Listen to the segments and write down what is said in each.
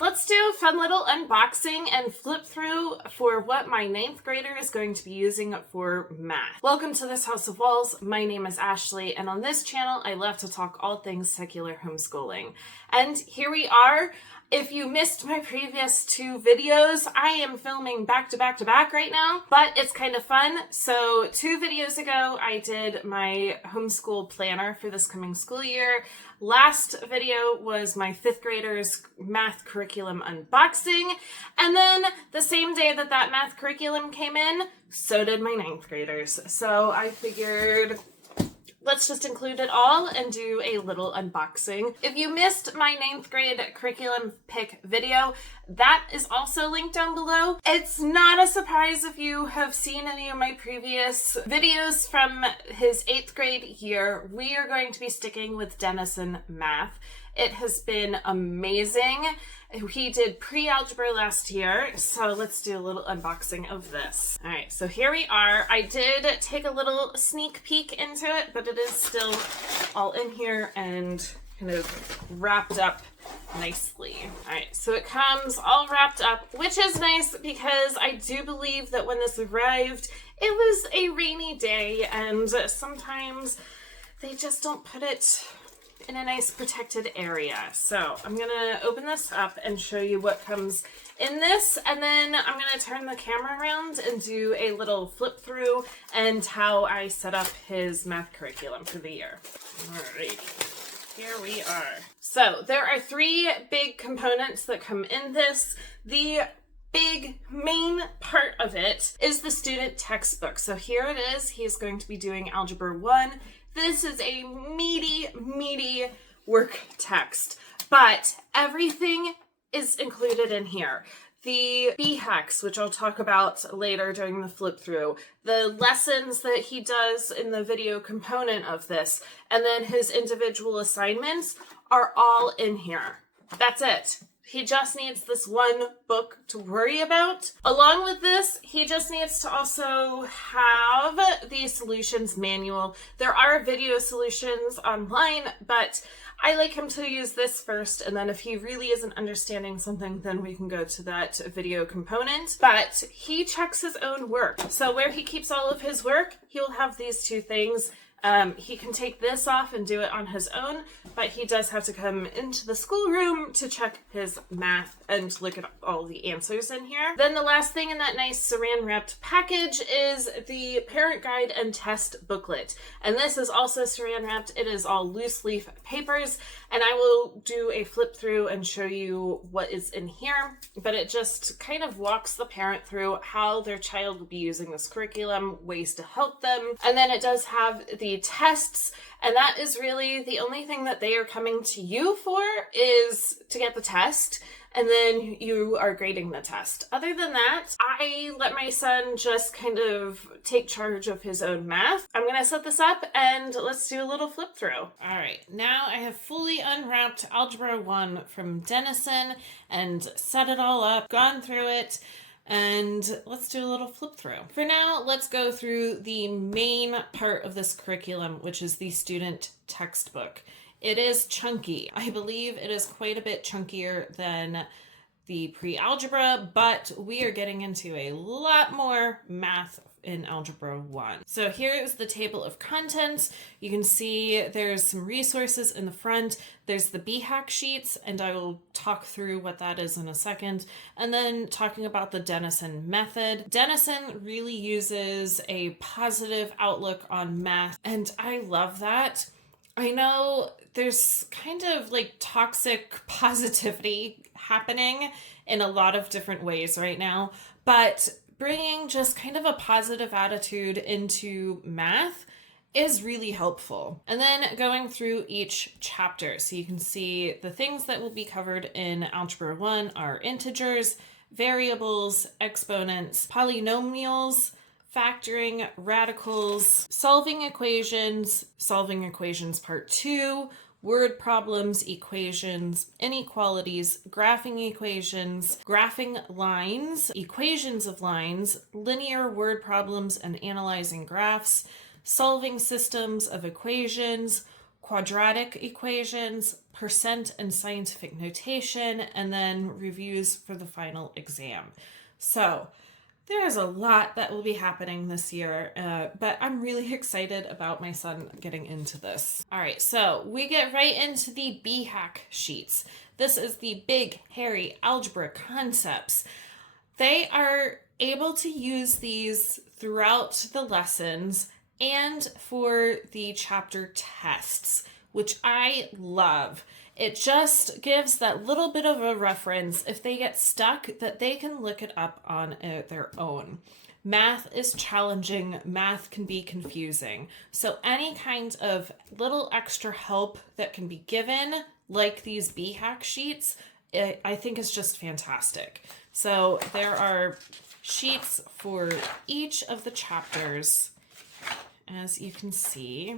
Let's do a fun little unboxing and flip through for what my 9th grader is going to be using for math. Welcome to this House of Walls. My name is Ashley, and on this channel, I love to talk all things secular homeschooling. And here we are. If you missed my previous 2 videos, I am filming back to back to back right now, but it's kind of fun. So 2 videos ago, I did my homeschool planner for this coming school year. Last video was my 5th graders math curriculum unboxing. And then the same day that that math curriculum came in, so did my 9th graders. So I figured let's just include it all and do a little unboxing. If you missed my 9th grade curriculum pick video, that is also linked down below. It's not a surprise if you have seen any of my previous videos from his 8th grade year. We are going to be sticking with Denison Math. It has been amazing. He did pre-algebra last year, so let's do a little unboxing of this. All right, so here we are. I did take a little sneak peek into it, but it is still all in here and kind of wrapped up nicely. All right, so it comes all wrapped up, which is nice because I do believe that when this arrived, it was a rainy day, and sometimes they just don't put it in a nice protected area. So I'm gonna open this up and show you what comes in this, and then I'm gonna turn the camera around and do a little flip through and how I set up his math curriculum for the year. All right, here we are. So there are 3 big components that come in this. The big main part of it is the student textbook. So here it is. He's going to be doing Algebra 1. This is a meaty work text, but everything is included in here. The B-hacks, which I'll talk about later during the flip through, the lessons that he does in the video component of this, and then his individual assignments are all in here. That's it. He just needs this one book to worry about. Along with this, he just needs to also have the solutions manual. There are video solutions online, but I like him to use this first, and then if he really isn't understanding something, then we can go to that video component. But he checks his own work. So where he keeps all of his work, he'll have these 2 things. He can take this off and do it on his own, but he does have to come into the schoolroom to check his math and look at all the answers in here. Then the last thing in that nice saran wrapped package is the parent guide and test booklet. And this is also saran wrapped. It is all loose leaf papers, and I will do a flip through and show you what is in here, but it just kind of walks the parent through how their child will be using this curriculum, ways to help them. And then it does have the tests, and that is really the only thing that they are coming to you for, is to get the test, and then you are grading the test. Other than that, I let my son just kind of take charge of his own math. I'm gonna set this up and let's do a little flip through. All right, now I have fully unwrapped Algebra 1 from Denison and set it all up, gone through it, and let's do a little flip through. For now, let's go through the main part of this curriculum, which is the student textbook. It is chunky. I believe it is quite a bit chunkier than the pre-algebra, but we are getting into a lot more math in Algebra 1. So here is the table of contents. You can see there's some resources in the front. There's the B-hack sheets, and I will talk through what that is in a second. And then talking about the Denison method. Denison really uses a positive outlook on math, and I love that. I know there's kind of like toxic positivity happening in a lot of different ways right now, but bringing just kind of a positive attitude into math is really helpful. And then going through each chapter, so you can see the things that will be covered in Algebra 1 are integers, variables, exponents, polynomials, factoring, radicals, solving equations part 2, word problems, equations, inequalities, graphing equations, graphing lines, equations of lines, linear word problems and analyzing graphs, solving systems of equations, quadratic equations, percent and scientific notation, and then reviews for the final exam. So there is a lot that will be happening this year, but I'm really excited about my son getting into this. All right, so we get right into the BHAC sheets. This is the big, hairy algebra concepts. They are able to use these throughout the lessons and for the chapter tests, which I love. It just gives that little bit of a reference if they get stuck that they can look it up on their own. Math is challenging. Math can be confusing. So any kind of little extra help that can be given, like these BHAC sheets, I think is just fantastic. So there are sheets for each of the chapters, as you can see,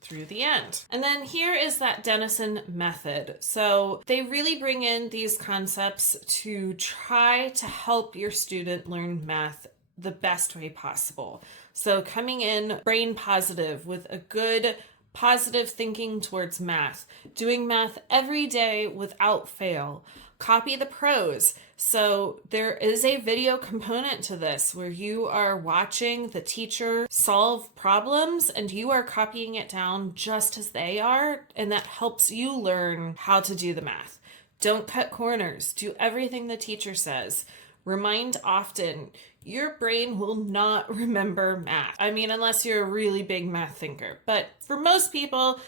through the end. And then here is that Denison method. So they really bring in these concepts to try to help your student learn math the best way possible. So coming in brain positive with a good positive thinking towards math, doing math every day without fail, copy the pros. So there is a video component to this where you are watching the teacher solve problems and you are copying it down just as they are, and that helps you learn how to do the math. Don't cut corners. Do everything the teacher says. Remind often. Your brain will not remember math. I mean, unless you're a really big math thinker. But for most people,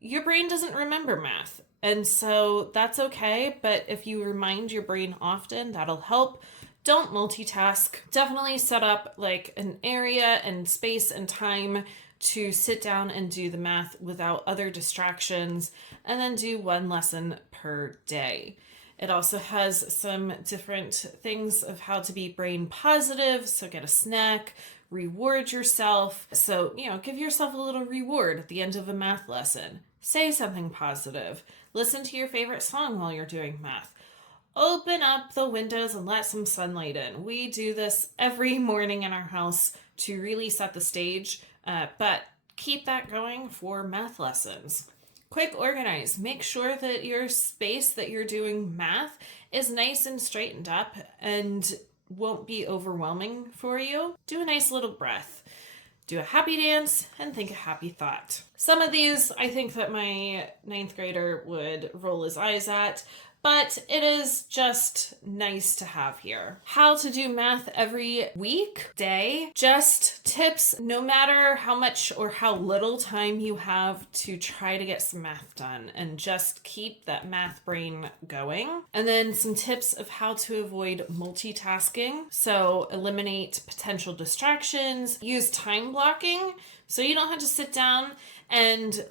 your brain doesn't remember math. And so that's okay. But if you remind your brain often, that'll help. Don't multitask. Definitely set up like an area and space and time to sit down and do the math without other distractions. And then do one lesson per day. It also has some different things of how to be brain positive. So get a snack, reward yourself. So, give yourself a little reward at the end of a math lesson. Say something positive. Listen to your favorite song while you're doing math. Open up the windows and let some sunlight in. We do this every morning in our house to really set the stage, but keep that going for math lessons. Quick organize. Make sure that your space that you're doing math is nice and straightened up and won't be overwhelming for you. Do a nice little breath. Do a happy dance and think a happy thought. Some of these I think that my 9th grader would roll his eyes at, but it is just nice to have here. How to do math every week, day, just tips no matter how much or how little time you have to try to get some math done and just keep that math brain going. And then some tips of how to avoid multitasking. So eliminate potential distractions, use time blocking so you don't have to sit down and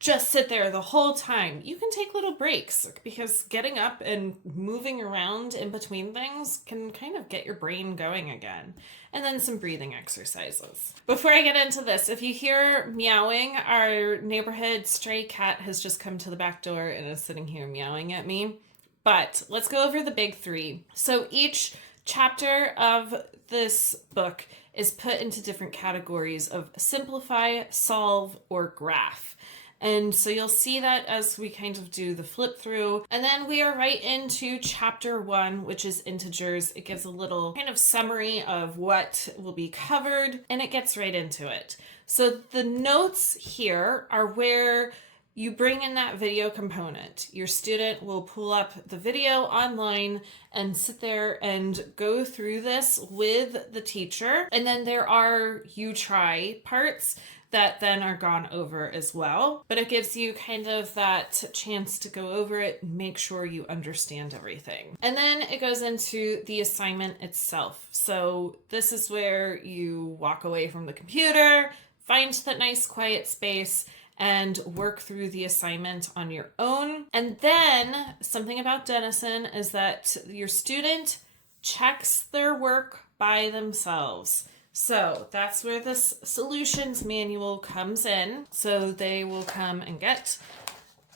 just sit there the whole time. You can take little breaks because getting up and moving around in between things can kind of get your brain going again. And then some breathing exercises. Before I get into this, if you hear meowing, our neighborhood stray cat has just come to the back door and is sitting here meowing at me. But let's go over the big three. So each chapter of this book is put into different categories of simplify, solve, or graph. And so you'll see that as we kind of do the flip through. And then we are right into chapter 1, which is integers. It gives a little kind of summary of what will be covered, and it gets right into it. So the notes here are where you bring in that video component. Your student will pull up the video online and sit there and go through this with the teacher. And then there are you try parts that then are gone over as well. But it gives you kind of that chance to go over it and make sure you understand everything. And then it goes into the assignment itself. So this is where you walk away from the computer, find that nice quiet space, and work through the assignment on your own. And then something about Denison is that your student checks their work by themselves. So that's where this solutions manual comes in. So they will come and get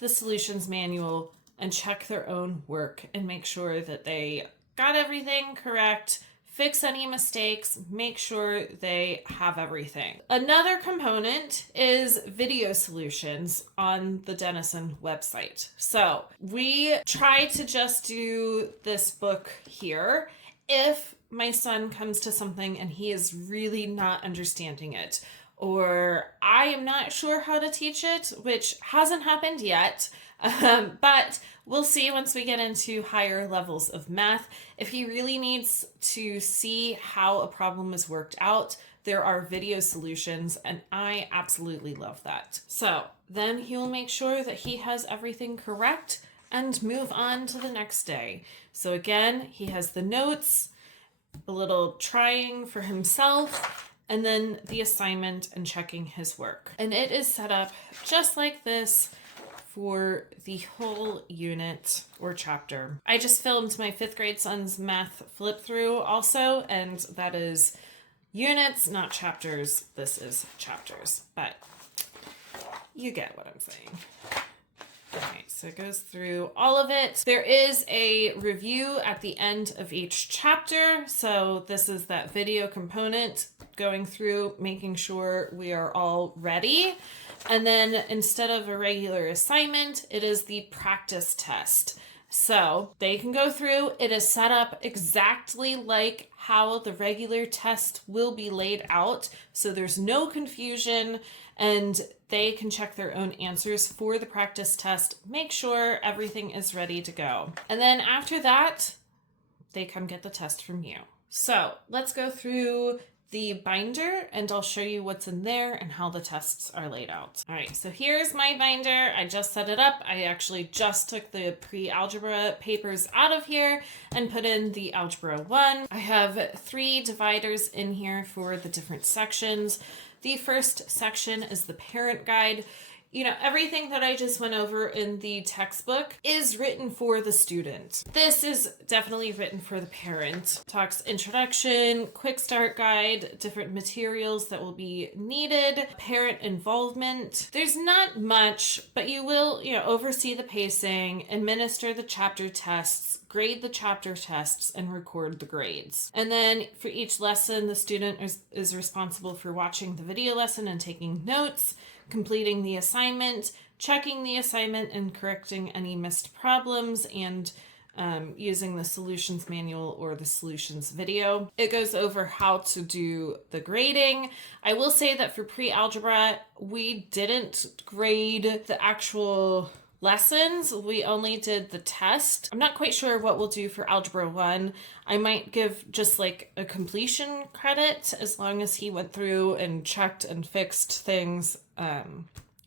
the solutions manual and check their own work and make sure that they got everything correct, fix any mistakes, make sure they have everything. Another component is video solutions on the Denison website. So we try to just do this book here if my son comes to something and he is really not understanding it, or I am not sure how to teach it, which hasn't happened yet. But we'll see once we get into higher levels of math. If he really needs to see how a problem is worked out, there are video solutions, and I absolutely love that. So then he will make sure that he has everything correct and move on to the next day. So again, he has the notes, a little trying for himself, and then the assignment and checking his work. And it is set up just like this for the whole unit or chapter. I just filmed my 5th grade son's math flip through also, and that is units, not chapters. This is chapters, but you get what I'm saying. Okay, so it goes through all of it. There is a review at the end of each chapter. So this is that video component going through, making sure we are all ready. And then instead of a regular assignment, it is the practice test. So they can go through, it is set up exactly like how the regular test will be laid out. So there's no confusion, and they can check their own answers for the practice test, make sure everything is ready to go. And then after that, they come get the test from you. So let's go through the binder and I'll show you what's in there and how the tests are laid out. All right, so here's my binder. I just set it up. I actually just took the pre-algebra papers out of here and put in the algebra 1. I have 3 dividers in here for the different sections. The first section is the parent guide. You know, everything that I just went over in the textbook is written for the student. This is definitely written for the parent. Talks introduction, quick start guide, different materials that will be needed, parent involvement. There's not much, but you will, oversee the pacing, administer the chapter tests, grade the chapter tests, and record the grades. And then for each lesson, the student is responsible for watching the video lesson and taking notes, completing the assignment, checking the assignment and correcting any missed problems, and using the solutions manual or the solutions video. It goes over how to do the grading. I will say that for pre-algebra, we didn't grade the actual lessons. We only did the test. I'm not quite sure what we'll do for algebra 1. I might give just like a completion credit as long as he went through and checked and fixed things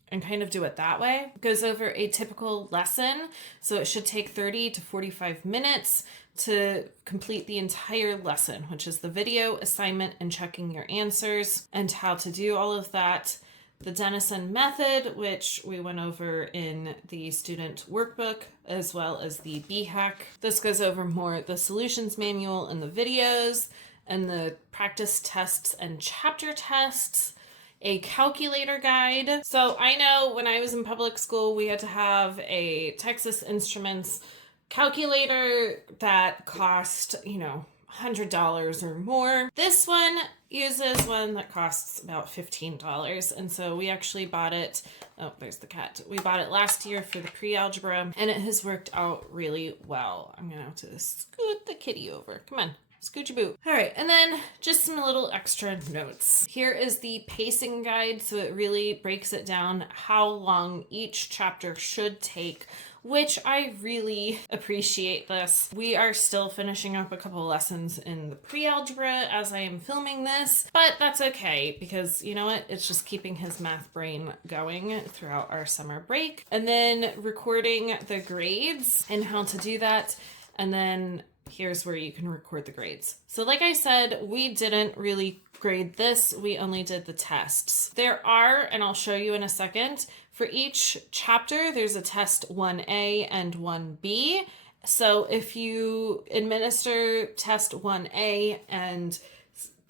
and kind of do it that way. It goes over a typical lesson, so it should take 30 to 45 minutes to complete the entire lesson, which is the video, assignment, and checking your answers, and how to do all of that. The Denison method, which we went over in the student workbook, as well as the BHAC. This goes over more the solutions manual and the videos, and the practice tests and chapter tests, a calculator guide. So I know when I was in public school, we had to have a Texas Instruments calculator that cost, $100 or more. This one uses one that costs about $15. And so we actually bought it. Oh, there's the cat. We bought it last year for the pre-algebra, and it has worked out really well. I'm going to have to scoot the kitty over. Come on. Scoochie boo. All right, and then just some little extra notes. Here is the pacing guide, so it really breaks it down how long each chapter should take, which I really appreciate this. We are still finishing up a couple lessons in the pre-algebra as I am filming this, but that's okay because you know what? It's just keeping his math brain going throughout our summer break. And then recording the grades and how to do that, and then here's where you can record the grades. So like I said, we didn't really grade this. We only did the tests. There are, and I'll show you in a second, for each chapter, there's a test 1A and 1B. So if you administer test 1A and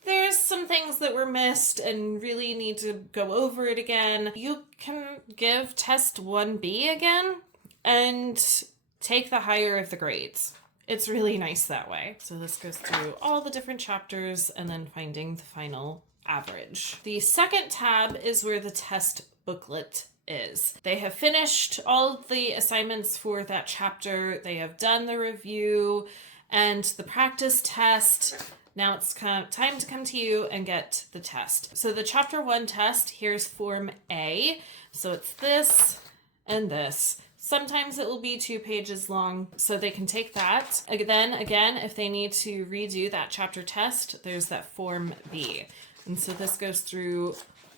there's some things that were missed and really need to go over it again, you can give test 1B again and take the higher of the grades. it's really nice that way. So this goes through all the different chapters and then finding the final average. The second tab is where the test booklet is. They have finished all the assignments for that chapter. They have done the review and the practice test. Now it's time to come to you and get the test. So the chapter 1 test, here's form A. So it's this and this. Sometimes it will be 2 pages long, so they can take that. Then again, if they need to redo that chapter test, there's that form B. And so this goes through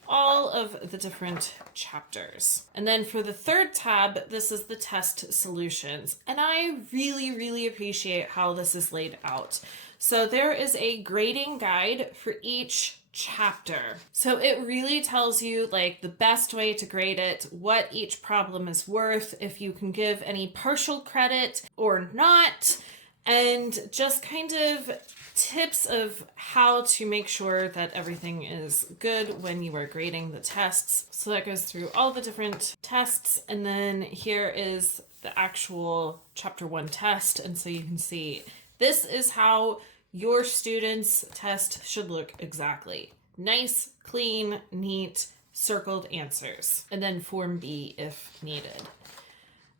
all of the different chapters. And then for the third tab, this is the test solutions. And I really, really appreciate how this is laid out. So there is a grading guide for each chapter. So it really tells you like the best way to grade it, what each problem is worth, if you can give any partial credit or not, and just kind of tips of how to make sure that everything is good when you are grading the tests. So that goes through all the different tests, and then here is the actual chapter 1 test. And so you can see this is how your student's test should look exactly. Nice, clean, neat, circled answers. And then form B if needed.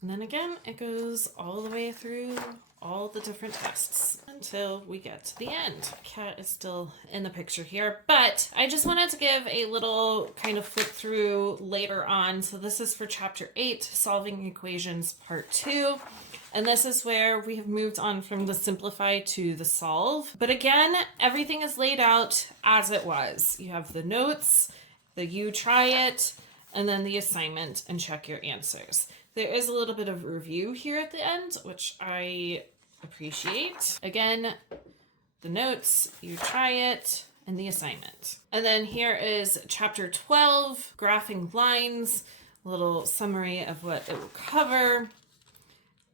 And then again, it goes all the way through all the different tests until we get to the end. Cat is still in the picture here, but I just wanted to give a little kind of flip through later on. So this is for chapter 8, solving equations part 2. And this is where we have moved on from the simplify to the solve. But again, everything is laid out as it was. You have the notes, the you try it, and then the assignment and check your answers. There is a little bit of review here at the end, which I appreciate. Again, the notes, you try it, and the assignment. And then here is chapter 12, graphing lines, a little summary of what it will cover.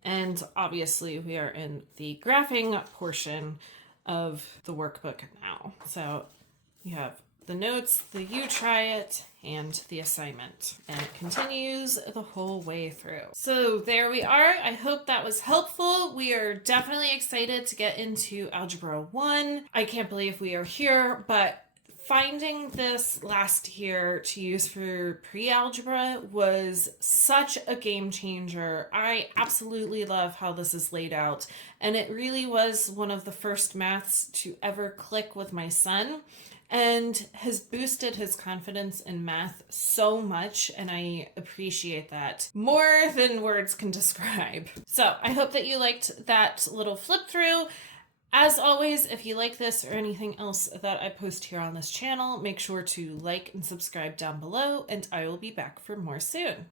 And obviously we are in the graphing portion of the workbook now. So you have the notes, the you try it, and the assignment. And it continues the whole way through. So there we are. I hope that was helpful. We are definitely excited to get into Algebra 1. I can't believe we are here, but finding this last year to use for pre-algebra was such a game changer. I absolutely love how this is laid out. And it really was one of the first maths to ever click with my son, and has boosted his confidence in math so much, and I appreciate that more than words can describe. So I hope that you liked that little flip through. As always, if you like this or anything else that I post here on this channel, make sure to like and subscribe down below, and I will be back for more soon.